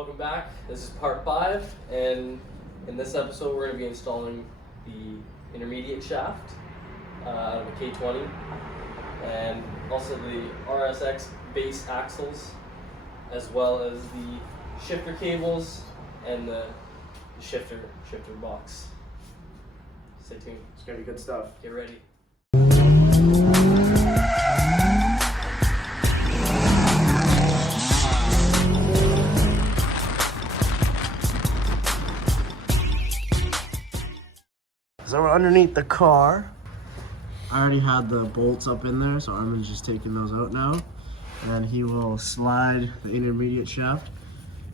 Welcome back. This is part 5, and in this episode we're going to be installing the intermediate shaft out of a K20, and also the RSX base axles, as well as the shifter cables and the shifter box. Stay tuned. It's going to be good stuff. Get ready. So we're underneath the car. I already had the bolts up in there, so Armin's just taking those out now. And he will slide the intermediate shaft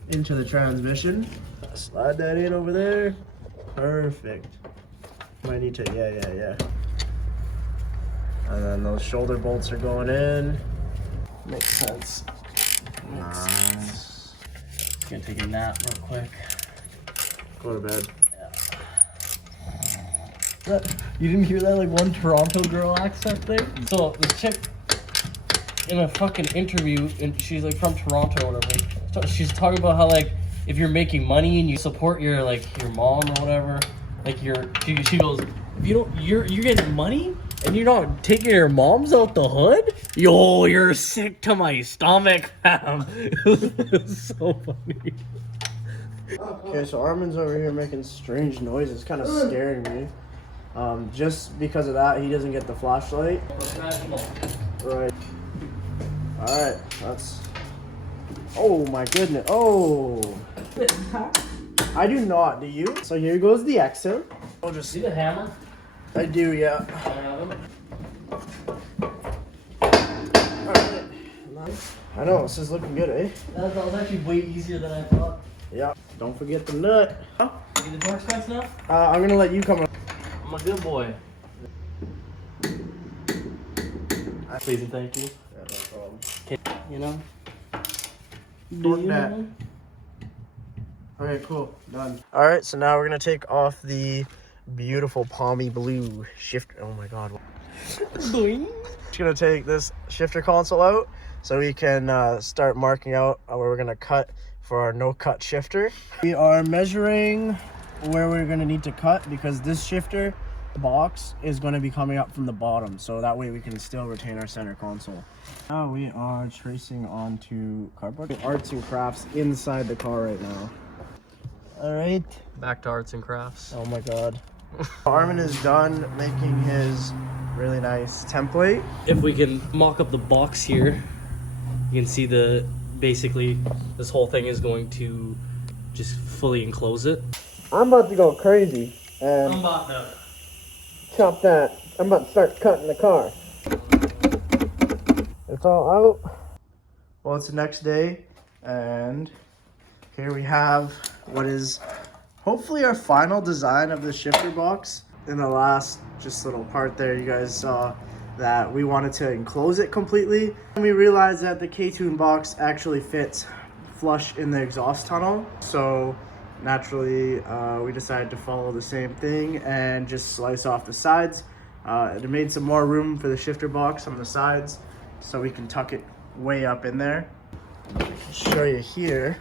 into the transmission. Slide that in over there. Perfect. Might need to, yeah. And then those shoulder bolts are going in. Makes sense. Nice. Just gonna take a nap real quick. Go to bed. You didn't hear that, like, one Toronto girl accent there? So this chick in a fucking interview, and she's like from Toronto or whatever. So she's talking about how, like, if you're making money and you support your, like, your mom or whatever, like, she goes, if you don't, you're getting money and you're not taking your moms out the hood, yo, you're sick to my stomach, fam. It was so funny. Okay, so Armin's over here making strange noises, kind of scaring me. Just because of that, he doesn't get the flashlight. Right. Alright, that's... Oh my goodness. Oh! I do not, do you? So here goes the exit. Oh, just see the hammer? I do, yeah. Alright. Nice. I know, this is looking good, eh? That was actually way easier than I thought. Yeah. Don't forget the nut. You get the torque specs now? I'm gonna let you come on. I'm a good boy. Please and thank you. Yeah, no problem. Okay, you know? Torque that. Okay, cool. Done. Alright, so now we're gonna take off the beautiful palmy blue shifter. Oh my god. Boing. Just gonna take this shifter console out so we can start marking out where we're gonna cut for our no-cut shifter. We are measuring where we're gonna need to cut because this shifter box is going to be coming up from the bottom, so that way we can still retain our center console. Now we are tracing onto cardboard. Arts and crafts inside the car right now. All right, Back to arts and crafts. oh my god. Armin is done making his really nice template. If we can mock up the box here, you can see basically this whole thing is going to just fully enclose it. I'm about to go crazy and I'm about to chop that. I'm about to start cutting the car. It's all out. Well, it's the next day, and here we have what is hopefully our final design of the shifter box. In the last just little part there, you guys saw that we wanted to enclose it completely. And we realized that the K20 box actually fits flush in the exhaust tunnel. So naturally, we decided to follow the same thing and just slice off the sides. It made some more room for the shifter box on the sides so we can tuck it way up in there. I'll show you here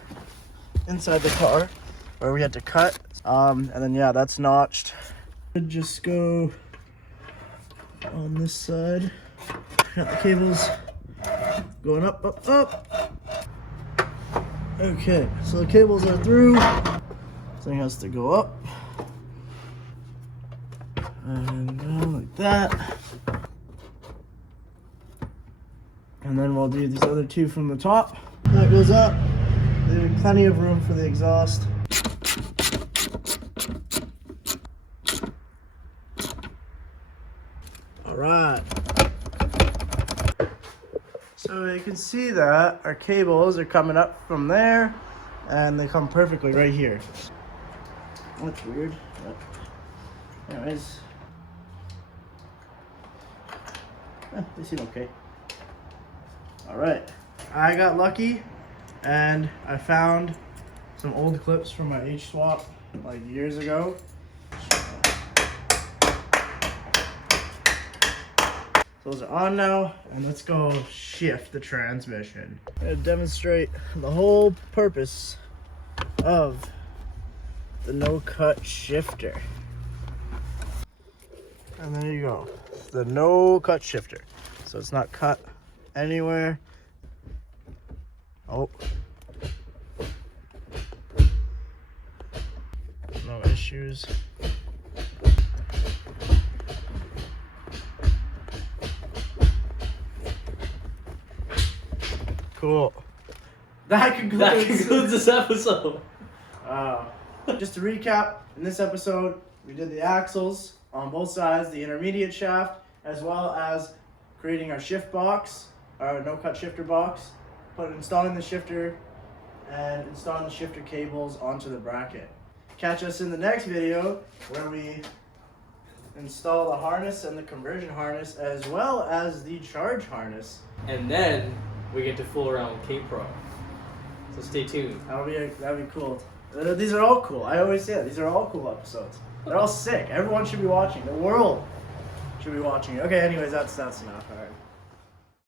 inside the car where we had to cut. And then yeah, that's notched. Just go on this side. Got the cables going up. Okay, so the cables are through. Thing has to go up and down like that, and then we'll do these other two from the top. That goes up. There's plenty of room for the exhaust. All right, so you can see that our cables are coming up from there and they come perfectly right here. That's weird, but anyways, they seem okay. All right, I got lucky and I found some old clips from my H-swap like years ago. Those are on now, and let's go shift the transmission. I'm gonna demonstrate the whole purpose of the no-cut shifter. And there you go, the no-cut shifter. So it's not cut anywhere. Oh. No issues. Cool. That concludes this episode. Just to recap, in this episode, we did the axles on both sides, the intermediate shaft, as well as creating our shift box, our no-cut shifter box, installing the shifter, and installing the shifter cables onto the bracket. Catch us in the next video where we install the harness and the conversion harness, as well as the charge harness. And then we get to fool around with K-Pro. So stay tuned. That'd be cool. These are all cool. I always say that. These are all cool episodes. They're all sick. Everyone should be watching. The world should be watching it. Okay, anyways, that's enough. All right.